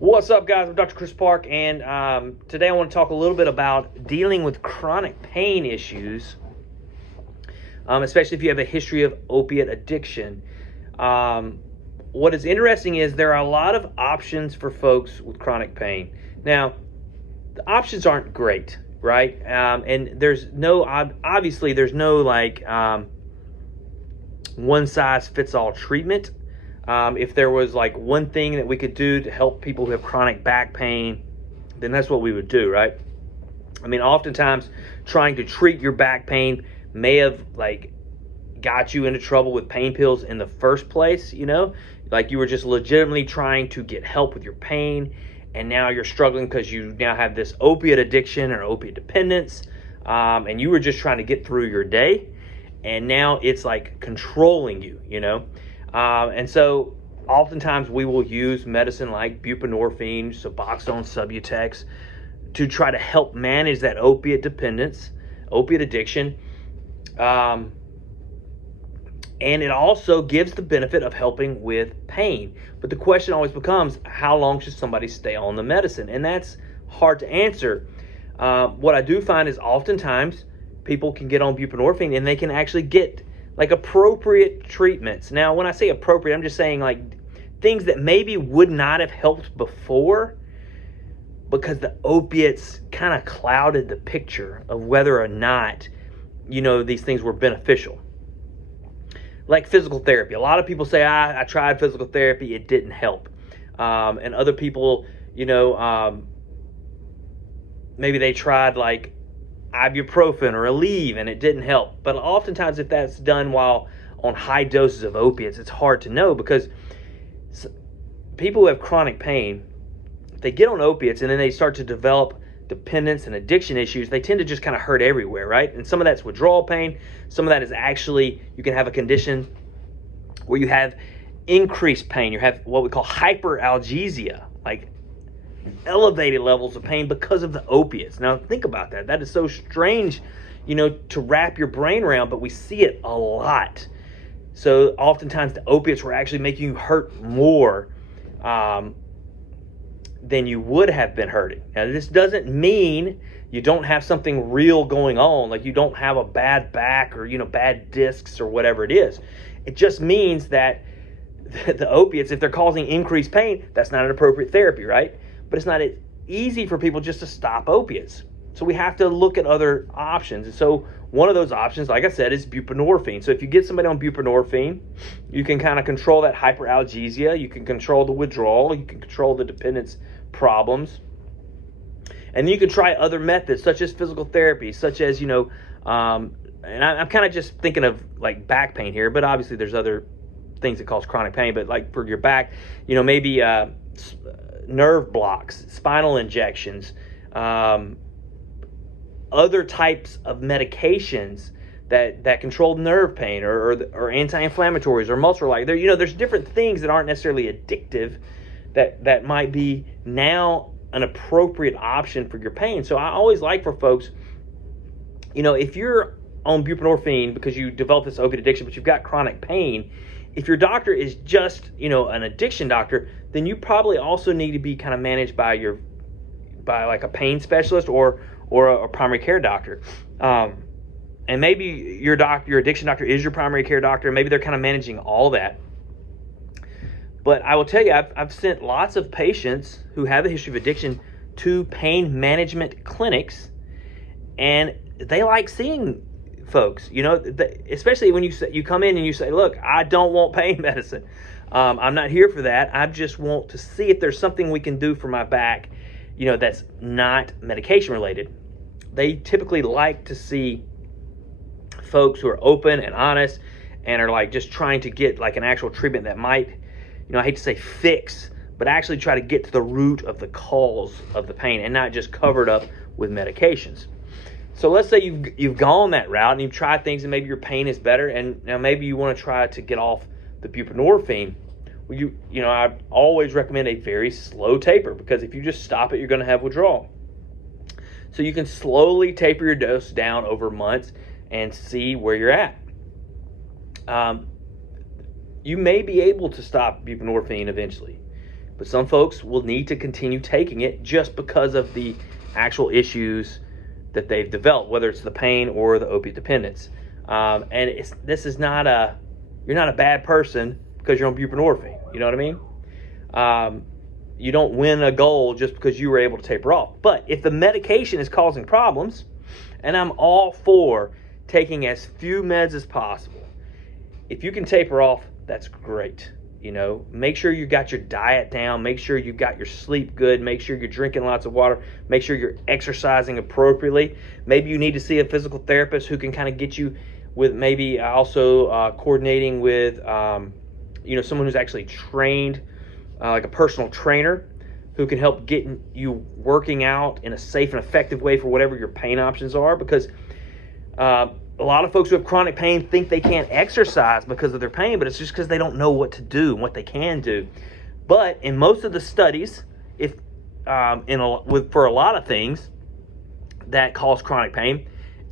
What's up, guys? I'm Dr. Chris Park, and today I want to talk a little bit about dealing with chronic pain issues, especially if you have a history of opiate addiction. What is interesting is there are a lot of options for folks with chronic pain. Now, the options aren't great, right? And there's no, obviously, there's no like one-size-fits-all treatment. If there was like one thing that we could do to help people who have chronic back pain, then that's what we would do, right? I mean, oftentimes trying to treat your back pain may have like got you into trouble with pain pills in the first place, like you were just legitimately trying to get help with your pain, and now you're struggling because you now have this opiate addiction or opiate dependence, and you were just trying to get through your day, and now it's like controlling you, and so oftentimes we will use medicine like buprenorphine, Suboxone, Subutex to try to help manage that opiate dependence, opiate addiction. And it also gives the benefit of helping with pain. But the question always becomes, how long should somebody stay on the medicine? And that's hard to answer. What I do find is oftentimes people can get on buprenorphine and they can actually get like appropriate treatments. Now, when I say appropriate, I'm just saying like things that maybe would not have helped before because the opiates kind of clouded the picture of whether or not, these things were beneficial. Like physical therapy. A lot of people say, I tried physical therapy, it didn't help. And other people, maybe they tried like ibuprofen or Aleve and it didn't help. But oftentimes if that's done while on high doses of opiates, it's hard to know because people who have chronic pain, they get on opiates and then they start to develop dependence and addiction issues. They tend to just kind of hurt everywhere, right? And some of that's withdrawal pain. Some of that is actually, you can have a condition where you have increased pain. You have what we call hyperalgesia, like elevated levels of pain because of the opiates. Now think about that. That is so strange, to wrap your brain around, but we see it a lot. So oftentimes the opiates were actually making you hurt more than you would have been hurting. Now this doesn't mean you don't have something real going on, like you don't have a bad back or bad discs or whatever it is. It just means that the opiates, if they're causing increased pain, that's not an appropriate therapy, right? But it's not easy for people just to stop opiates. So we have to look at other options. And so one of those options, like I said, is buprenorphine. So if you get somebody on buprenorphine, you can kind of control that hyperalgesia, you can control the withdrawal, you can control the dependence problems. And then you can try other methods such as physical therapy, such as, and I'm kind of just thinking of like back pain here, but obviously there's other things that cause chronic pain. But like for your back, maybe nerve blocks, spinal injections, other types of medications that control nerve pain or anti-inflammatories or muscle relaxers. There's different things that aren't necessarily addictive that might be now an appropriate option for your pain. So I always like for folks, if you're on buprenorphine because you develop this opiate addiction, but you've got chronic pain, if your doctor is just, an addiction doctor, then you probably also need to be kind of managed by like a pain specialist or a primary care doctor. And maybe your addiction doctor is your primary care doctor. Maybe they're kind of managing all that. But I will tell you, I've sent lots of patients who have a history of addiction to pain management clinics, and they like seeing folks, especially when you come in and you say, look, I don't want pain medicine. I'm not here for that. I just want to see if there's something we can do for my back, that's not medication related. They typically like to see folks who are open and honest and are like just trying to get like an actual treatment that might, I hate to say fix, but actually try to get to the root of the cause of the pain and not just cover it up with medications. So let's say you've gone that route and you've tried things and maybe your pain is better, and now maybe you want to try to get off the buprenorphine. Well, I always recommend a very slow taper, because if you just stop it, you're going to have withdrawal. So you can slowly taper your dose down over months and see where you're at. You may be able to stop buprenorphine eventually, But some folks will need to continue taking it just because of the actual issues that they've developed, whether it's the pain or the opiate dependence. And you're not a bad person because you're on buprenorphine. You know what I mean? You don't win a goal just because you were able to taper off. But if the medication is causing problems, and I'm all for taking as few meds as possible, if you can taper off, that's great. Make sure you got your diet down, make sure you got your sleep good, make sure you're drinking lots of water, make sure you're exercising appropriately. Maybe you need to see a physical therapist who can kind of get you with maybe also coordinating with someone who's actually trained, like a personal trainer who can help get you working out in a safe and effective way for whatever your pain options are. Because a lot of folks who have chronic pain think they can't exercise because of their pain, but it's just because they don't know what to do and what they can do. But in most of the studies, for a lot of things that cause chronic pain,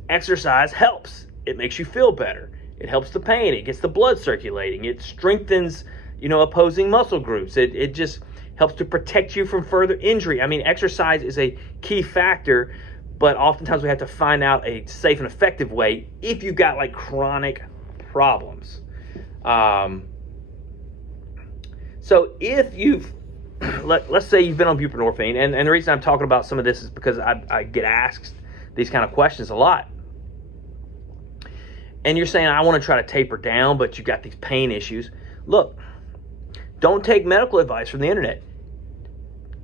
exercise helps. It makes you feel better. It helps the pain. It gets the blood circulating. It strengthens, opposing muscle groups. It just helps to protect you from further injury. I mean, exercise is a key factor, but oftentimes we have to find out a safe and effective way if you've got like chronic problems. So if let's say you've been on buprenorphine, and the reason I'm talking about some of this is because I get asked these kind of questions a lot. And you're saying, I want to try to taper down, but you've got these pain issues. Look, don't take medical advice from the internet.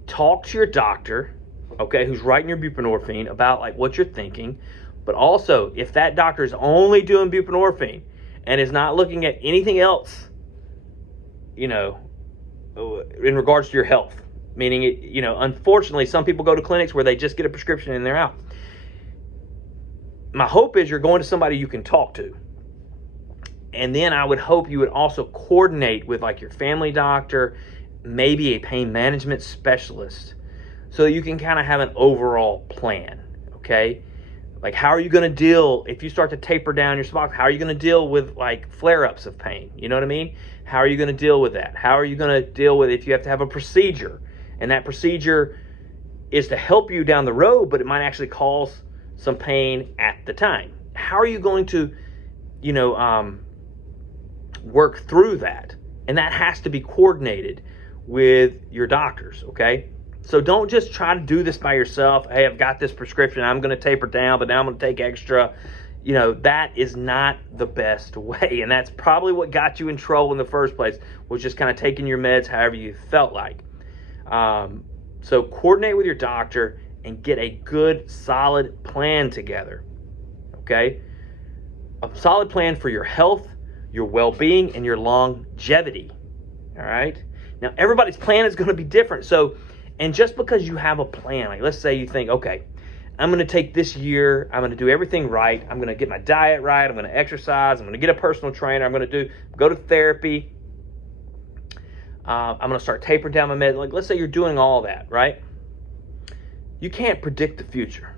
Talk to your doctor, okay, who's writing your buprenorphine about like what you're thinking. But also, if that doctor is only doing buprenorphine and is not looking at anything else, in regards to your health, meaning, unfortunately, some people go to clinics where they just get a prescription and they're out. My hope is you're going to somebody you can talk to. And then I would hope you would also coordinate with like your family doctor, maybe a pain management specialist, so that you can kind of have an overall plan, okay? Like, how are you going to deal if you start to taper down your Suboxone? How are you going to deal with like flare-ups of pain? You know what I mean? How are you going to deal with that? How are you going to deal with if you have to have a procedure, and that procedure is to help you down the road, but it might actually cause some pain at the time? How are you going to, work through that? And that has to be coordinated with your doctors, okay? So don't just try to do this by yourself. Hey, I've got this prescription, I'm going to taper down, but now I'm going to take extra. That is not the best way. And that's probably what got you in trouble in the first place, was just kind of taking your meds however you felt like. So coordinate with your doctor and get a good, solid plan together, okay? A solid plan for your health, your well-being, and your longevity, all right? Now, everybody's plan is going to be different. So, and just because you have a plan, like let's say you think, okay, I'm going to take this year, I'm going to do everything right, I'm going to get my diet right, I'm going to exercise, I'm going to get a personal trainer, I'm going to go to therapy, I'm going to start tapering down my meds. Like, let's say you're doing all that, right? You can't predict the future.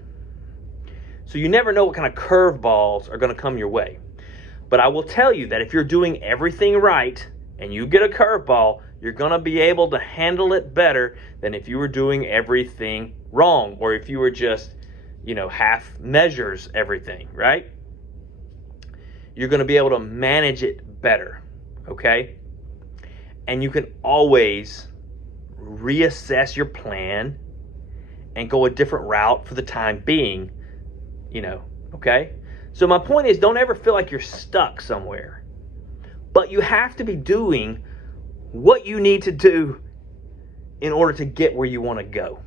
So you never know what kind of curveballs are going to come your way. But I will tell you that if you're doing everything right and you get a curveball, you're going to be able to handle it better than if you were doing everything wrong, or if you were just, half measures everything, right? You're going to be able to manage it better, okay? And you can always reassess your plan and go a different route for the time being, okay? So my point is, don't ever feel like you're stuck somewhere. But you have to be doing what you need to do in order to get where you want to go.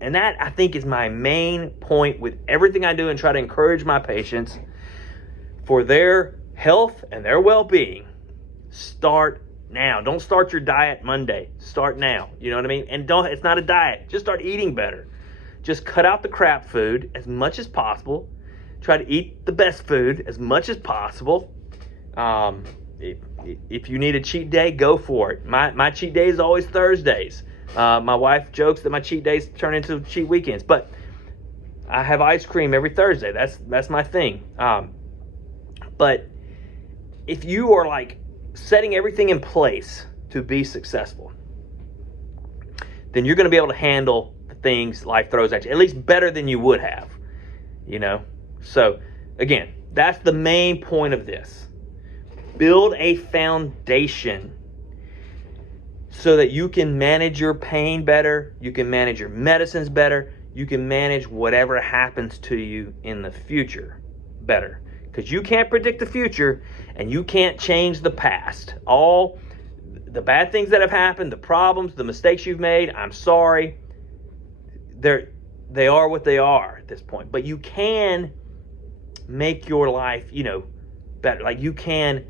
And that, I think, is my main point with everything I do, and try to encourage my patients for their health and their well-being. Start now. Don't start your diet Monday. Start now. You know what I mean? And it's not a diet. Just start eating better. Just cut out the crap food as much as possible. Try to eat the best food as much as possible. If you need a cheat day, go for it. My cheat day is always Thursdays. My wife jokes that my cheat days turn into cheat weekends, but I have ice cream every Thursday. That's my thing. But if you are like setting everything in place to be successful, then you're going to be able to handle the things life throws at you, at least better than you would have, So, again, that's the main point of this. Build a foundation so that you can manage your pain better, you can manage your medicines better, you can manage whatever happens to you in the future better. Because you can't predict the future and you can't change the past. All the bad things that have happened, the problems, the mistakes you've made, I'm sorry. They are what they are at this point. But you can make your life, better. Like, you can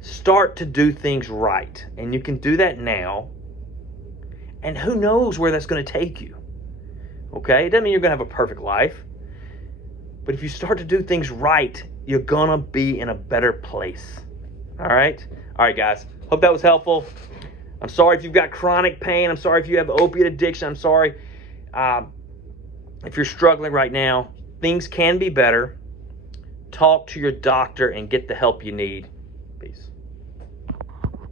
start to do things right. And you can do that now. And who knows where that's going to take you. Okay? It doesn't mean you're going to have a perfect life. But if you start to do things right, you're going to be in a better place. All right? All right, guys. Hope that was helpful. I'm sorry if you've got chronic pain. I'm sorry if you have opiate addiction. I'm sorry if you're struggling right now. Things can be better. Talk to your doctor and get the help you need. Peace.